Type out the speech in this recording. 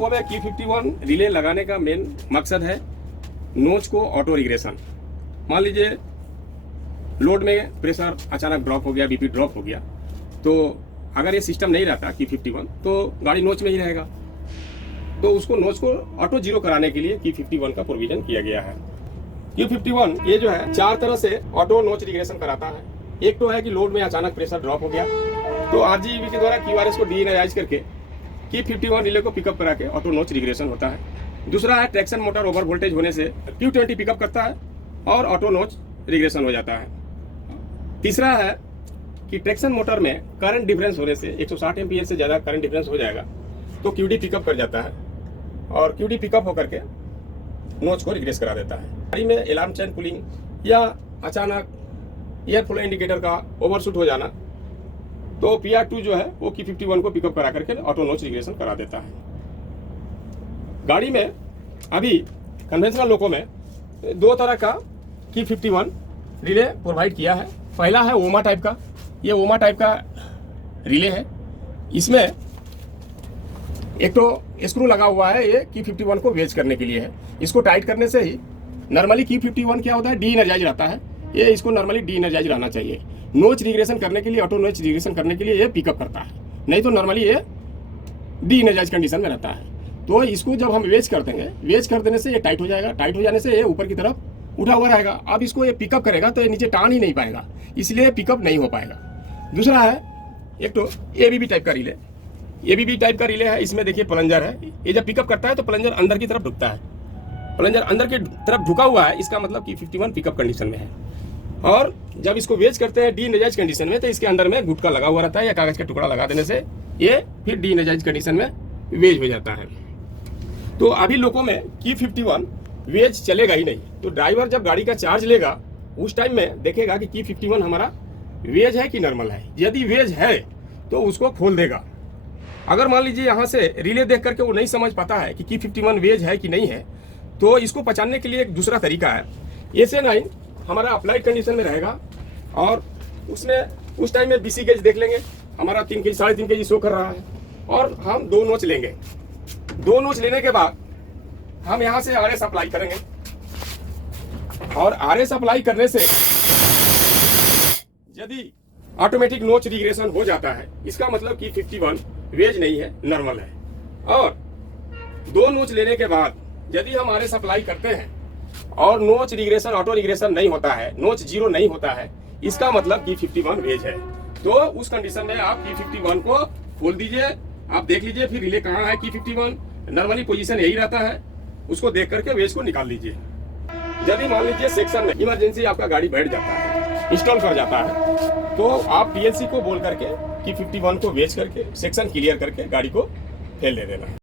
Depot में Q51 relay लगाने का मेन मकसद है नोच को ऑटो रिग्रेशन। मान लीजिए लोड में प्रेशर अचानक ड्रॉप हो गया, बीपी ड्रॉप हो गया, तो अगर ये सिस्टम नहीं रहता Q51 तो गाड़ी नोच में ही रहेगा। तो उसको नोच को ऑटो जीरो कराने के लिए Q51 का प्रोविजन किया गया है। Q51 ये जो है 4 तरह से ऑटो नोच रिग्रेशन कराता है। एक तो है कि लोड में अचानक प्रेशर ड्रॉप हो गया तो RGB के द्वारा QRS को डीएनर्जाइज करके Q51 रिले को पिकअप करा के ऑटो नोच रिग्रेशन होता है। दूसरा है ट्रैक्शन मोटर ओवर वोल्टेज होने से Q20 पिकअप करता है और ऑटो नोच रिग्रेशन हो जाता है। तीसरा है कि ट्रैक्शन मोटर में करंट डिफरेंस होने से 160 एम्पीयर से ज़्यादा करंट डिफरेंस हो जाएगा तो QD पिकअप कर जाता है और QD पिकअप होकर के नोच को रिग्रेस करा देता है। गाड़ी में अलार्म चेन पुलिंग या अचानक एयर फ्लो इंडिकेटर का ओवरशूट हो जाना तो PR2 जो है वो Q51 को पिकअप करा करके ऑटो नोच रिग्रेशन करा देता है। गाड़ी में अभी कन्वेंशनल लोको में 2 तरह का Q51 रिले प्रोवाइड किया है। पहला है ओमा टाइप का, ये ओमा टाइप का रिले है। इसमें एक तो स्क्रू लगा हुआ है, ये Q51 को वेज करने के लिए है। इसको टाइट करने से ही नॉर्मली Q51 क्या होता है, डी एनर्जाइज रहता है। ये इसको नॉर्मली डी एनर्जाइज रहना चाहिए। नोच रिग्रेशन करने के लिए, ऑटो नोच रिग्रेशन करने के लिए ये पिकअप करता है, नहीं तो नॉर्मली ये डी एनर्जाइज कंडीशन में रहता है। तो इसको जब हम वेज कर देंगे, वेज कर देने से ये टाइट हो जाएगा। टाइट हो जाने से ये ऊपर की तरफ उठा हुआ रहेगा। अब इसको ये पिकअप करेगा तो ये नीचे टान ही नहीं पाएगा, इसलिए पिकअप नहीं हो पाएगा। दूसरा है एक तो ABB टाइप का रिले। ABB टाइप का रिले है, इसमें देखिए प्लंजर है। ये जब पिकअप करता है तो प्लंजर अंदर की तरफ ढुकता है। प्लंजर अंदर की तरफ झुका हुआ है, इसका मतलब Q51 पिकअप कंडीशन में है। और जब इसको वेज करते हैं डी एनर्जाइज कंडीशन में तो इसके अंदर में गुटका लगा हुआ रहता है या कागज का टुकड़ा लगा देने से ये फिर डी एनर्जाइज कंडीशन में वेज हो जाता है। तो अभी लोगों में Q51 वेज चलेगा ही नहीं। तो ड्राइवर जब गाड़ी का चार्ज लेगा उस टाइम में देखेगा कि Q51 हमारा वेज है कि नॉर्मल है। यदि वेज है तो उसको खोल देगा। अगर मान लीजिए यहाँ से रिले देख करके वो नहीं समझ पाता है कि Q51 वेज है कि नहीं है, तो इसको पहचानने के लिए एक दूसरा तरीका है। SA9 हमारा अप्लाइड कंडीशन में रहेगा और उसमें उस टाइम में BC गेज देख लेंगे, हमारा 3 kg 3.5 kg शो कर रहा है और हम 2 नोच लेंगे। 2 नोच लेने के बाद हम यहाँ से RS अप्लाई करेंगे और RS अप्लाई करने से यदि ऑटोमेटिक नोच रिग्रेशन हो जाता है, इसका मतलब कि Q51 वेज नहीं है, नॉर्मल है। और 2 नोच लेने के बाद यदि हम RS अप्लाई करते हैं और नोच रिग्रेशन, ऑटो रिग्रेशन नहीं होता है, नोच जीरो नहीं होता है, इसका मतलब Q51 वेज है। तो उस कंडीशन में आप Q51 को खोल दीजिए, आप देख लीजिए फिर रिले कहाँ है। Q51 नॉर्मली पोजीशन यही रहता है, उसको देख करके वेज को निकाल लीजिए। यदि मान लीजिए सेक्शन में इमरजेंसी आपका गाड़ी बैठ जाता है, इंस्टॉल कर जाता है, तो आप PLC को बोल करके Q51 को वेज करके सेक्शन क्लियर करके गाड़ी को फेल दे देना।